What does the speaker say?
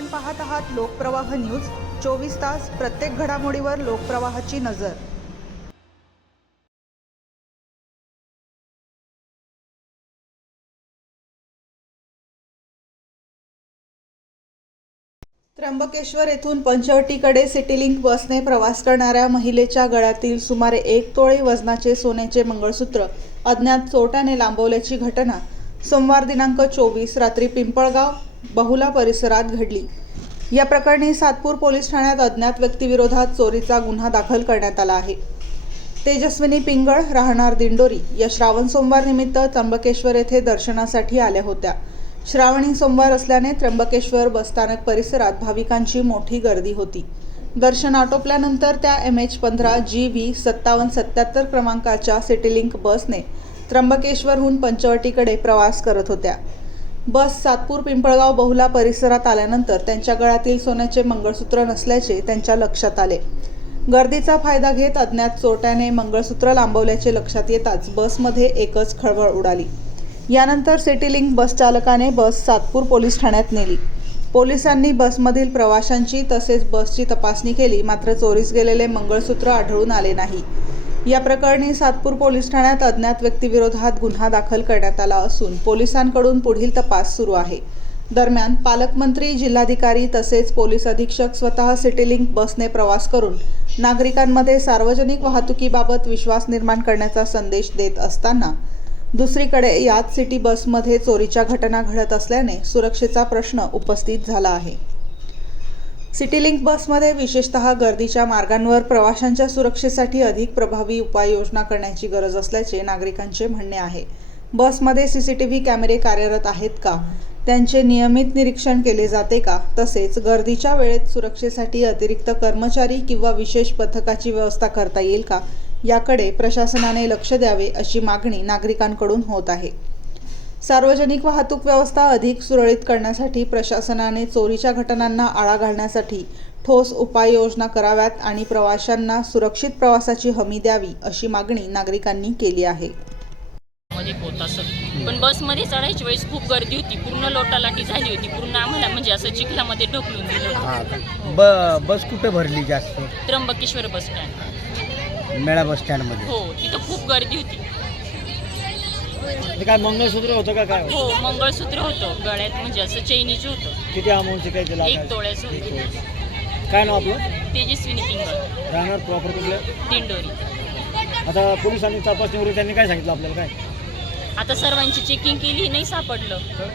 आपण पाहत आहात लोकप्रवाह न्यूज। 24 तास प्रत्येक घडामोडीवर लोकप्रवाहाची नजर। त्र्यंबकेश्वर येथून पंचवटीकडे सिटीलिंक बसने प्रवास करणाऱ्या महिलेच्या गळ्यातील सुमारे 1 तोळे वजनाचे सोन्याचे मंगळसूत्र अज्ञात चोरट्याने लांबवल्याची घटना सोमवार दिनांक 24 रात्री पिंपळगाव बहुला परिसरात घडली। या प्रकरणी सातपूर पोलीस ठाण्यात अज्ञात व्यक्तीविरोधात चोरीचा गुन्हा दाखल करण्यात आला आहे। तेजस्विनी पिंगळ राहणार दिंडोरी या श्रावण सोमवार निमित्त त्र्यंबकेश्वर येथे दर्शनासाठी आल्या होत्या। श्रावणी सोमवार असल्याने त्र्यंबकेश्वर बसस्थानक परिसरात भाविकांची मोठी गर्दी होती। दर्शन आटोपल्यानंतर त्या MH15 GV 5777 क्रमांकाच्या सिटीलिंक बसने त्र्यंबकेश्वरहून पंचवटीकडे प्रवास करत होत्या। बस सातपूर पिंपळगाव बहुला परिसरात आल्यानंतर त्यांच्या गळ्यातील सोन्याचे मंगळसूत्र नसल्याचे त्यांच्या लक्षात आले। गर्दीचा फायदा घेत अज्ञात चोरट्याने मंगळसूत्र लांबवल्याचे लक्षात येताच बसमध्ये एकच खळबळ उडाली। यानंतर सिटीलिंक बस चालकाने बस सातपूर पोलीस ठाण्यात नेली। पोलिसांनी बसमधील प्रवाशांची तसेच बसची तपासणी केली, मात्र चोरीस गेलेले मंगळसूत्र आढळून आले नाही। या प्रकरणी सातपूर पोलीस ठाण्यात अज्ञात व्यक्तीविरोधात गुन्हा दाखल करण्यात आला असून पोलिसांकडून पुढील तपास सुरू आहे। दरम्यान पालकमंत्री, जिल्हाधिकारी तसेच पोलीस अधीक्षक स्वतः सिटीलिंक बसने प्रवास करून नागरिकांमध्ये सार्वजनिक वाहतुकीबाबत विश्वास निर्माण करण्याचा संदेश देत असताना दुसरीकडे याच सिटी बसमध्ये चोरीच्या घटना घडत असल्याने सुरक्षेचा प्रश्न उपस्थित झाला आहे। सिटीलिंक बसमध्ये विशेषतः गर्दीच्या मार्गांवर प्रवाशांच्या सुरक्षेसाठी अधिक प्रभावी उपाययोजना करण्याची गरज असल्याचे नागरिकांचे म्हणणे आहे। बसमध्ये CCTV कॅमेरे कार्यरत आहेत का, त्यांचे नियमित निरीक्षण केले जाते का, तसेच गर्दीच्या वेळेत सुरक्षेसाठी अतिरिक्त कर्मचारी किंवा विशेष पथकाची व्यवस्था करता येईल का, याकडे प्रशासनाने लक्ष द्यावे अशी मागणी नागरिकांकडून होत आहे। सार्वजनिक वाहतूक व्यवस्था अधिक सुरळीत करण्यासाठी प्रशासनाने चोरीच्या घटनांना आळा घालण्यासाठी ठोस उपाययोजना कराव्यात आणि प्रवाशांना सुरक्षित प्रवासाची हमी द्यावी अशी मागणी नागरिकांनी केली आहे। पण बसमध्ये चढायच्या वेळेस खूप गर्दी होती, पूर्ण लोटालाटी झाली होती, पूर्ण आम्हाला म्हणजे असं चिखलामध्ये ढकलून दिलं। बस कुठे भरली जास्त? त्र्यंबकेश्वर बस स्टँड, मेळा बस स्टँड मध्ये। हो, तिथं खूप गर्दी होती। काय मंगळसूत्र होतं का काय? हो, मंगळसूत्र होतं गळ्यात, म्हणजे असं चैनीचं होतं। किती अमाऊंटचे काय केलं? 1 तोळ्याचं होतं। काय नाव आपलं? तेजस्विनी पिंगळ, राहणार प्रॉपर कुठले? दिंडोरी। आता पोलिसांनी तपासणी वगैरे त्यांनी काय सांगितलं आपल्याला? काय आता सर्वांची चेकिंग केली, नाही सापडलं।